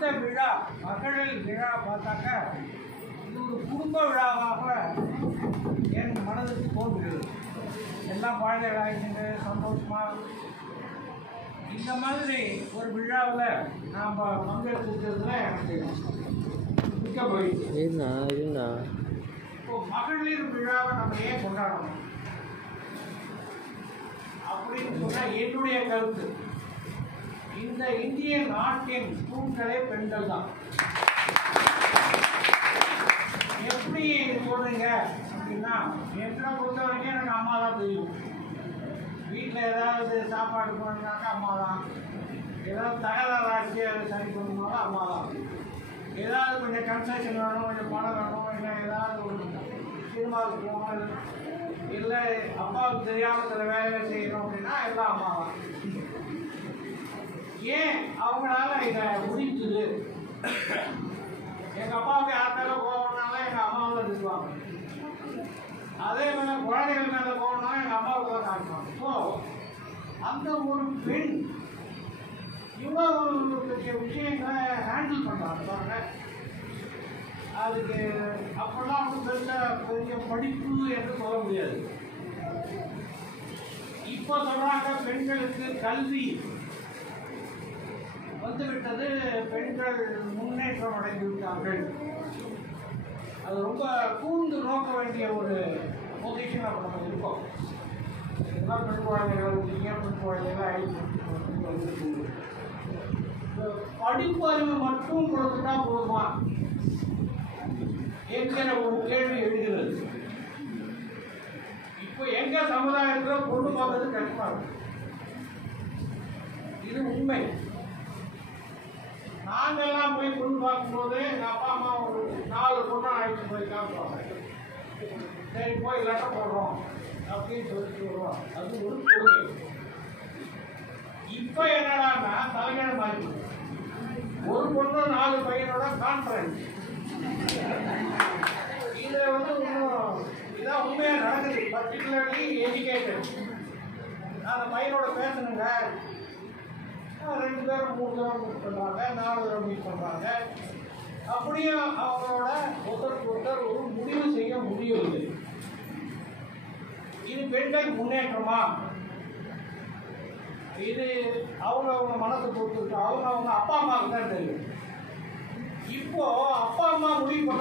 இந்த விழா மகளிர் விழா பார்த்தாக்க இது ஒரு குடும்ப விழாவாக என் மனதுக்கு தோன்றுகிறது. எல்லாம் வாழ்க்கையாகிட்டு சந்தோஷமாக இந்த மாதிரி ஒரு விழாவில் நாம் பங்கெடுத்துக்கிறதுல எனக்கு மிக்க மகிழ்ச்சி. இப்போ மகளிர் விழாவை நம்ம ஏன் கொண்டாடணும் அப்படின்னு சொன்னால் என்னுடைய கருத்து, இந்த இந்திய நாட்டின் தூண்களே பெண்கள் தான். எப்படி சொல்றீங்க அப்படின்னா, என்னை பொறுத்த வரைக்கும் எனக்கு அம்மா தான் தெரியும். வீட்டில் ஏதாவது சாப்பாடு பண்ணாக்கா அம்மா தான், ஏதாவது தகவல் ஆட்சி அதை சரி பண்ணணும்னாலும் அம்மா தான், ஏதாவது கொஞ்சம் கன்செஷன் வேணும், கொஞ்சம் பணம் வேணும், இல்லை ஏதாவது ஒரு சினிமாவுக்கு போகணும், இல்லை அப்பாவுக்கு தெரியாமல் சில வேலையை செய்யணும் அப்படின்னா எல்லாம் அம்மா தான். ஏன் அவங்களால இதை முடிஞ்சது? எங்கள் அப்பாவுக்கு யார் மேலே போகணும்னாலும் எங்கள் அம்மாவை திட்டுவாங்க, அதே மாதிரி குழந்தைகள் மேலே போகணும்னாலும் எங்கள் அம்மாவுக்கு தான் காட்டுவாங்க. ஸோ அந்த ஒரு பெண் இவ்வளோ ஒரு பெரிய விஷயங்களை ஹேண்டில் பண்ணுறாங்க பாருங்க. அதுக்கு அப்பெல்லாம் வந்து பெரிய படிப்பு என்று சொல்ல முடியாது. இப்போ சொல்கிறாங்க பெண்களுக்கு கல்வி வந்துவிட்டது, பெண்கள் முன்னேற்றம் அடைந்து விட்டார்கள். அது ரொம்ப கூர்ந்து நோக்க வேண்டிய ஒரு பொசிஷன் அப்போ நம்ம இருக்கோம். இதெல்லாம் பெண் குழந்தைகள் இருக்கீங்க, பெண் குழந்தைகள் படிப்பு அறிவு மட்டும் கொடுத்துட்டா போதுமா என்கிற ஒரு கேள்வி எழுகிறது. இப்போ எங்க சமுதாயத்தில் பொண்ணு பார்க்கறது கஷ்டமா இருக்கு, இது உண்மை. நாங்கெல்லாம் போய் பொண்ணு பார்க்கும்போது எங்கள் அப்பா அம்மா ஒரு 4 பொண்ணை அழைச்சிட்டு போய் காமிப்பாங்க. சரி போய் லெட்டர் போடுறோம் அப்படின்னு சொல்லிட்டு வருவோம். அது ஒரு பொறுமை. இப்போ என்னடான்னா தலைகீழ மாறி ஒரு பொண்ணு 4 பையனோட கான்ஃபரன்ஸ். இதை வந்து இதான் உண்மையாக நடக்குது. பர்டிகுலர்லி எஜுகேட்டட் அந்த பையனோட பேசணுங்க, 2 பேரும் 3 தடவை மீட் பண்ணுறாங்க, 4 தடவை மீட் பண்ணுறாங்க. அப்படியும் அவங்களோட ஒருத்தருக்கு ஒருத்தர் ஒரு முடிவு செய்ய முடியவில்லை. இது பெண்கள் முன்னேற்றமா? இது அவங்க மனசை பொறுத்து அவங்க அப்பா அம்மாவுக்கு தான் தெரியும். இப்போ அப்பா அம்மா முடிவு பண்ண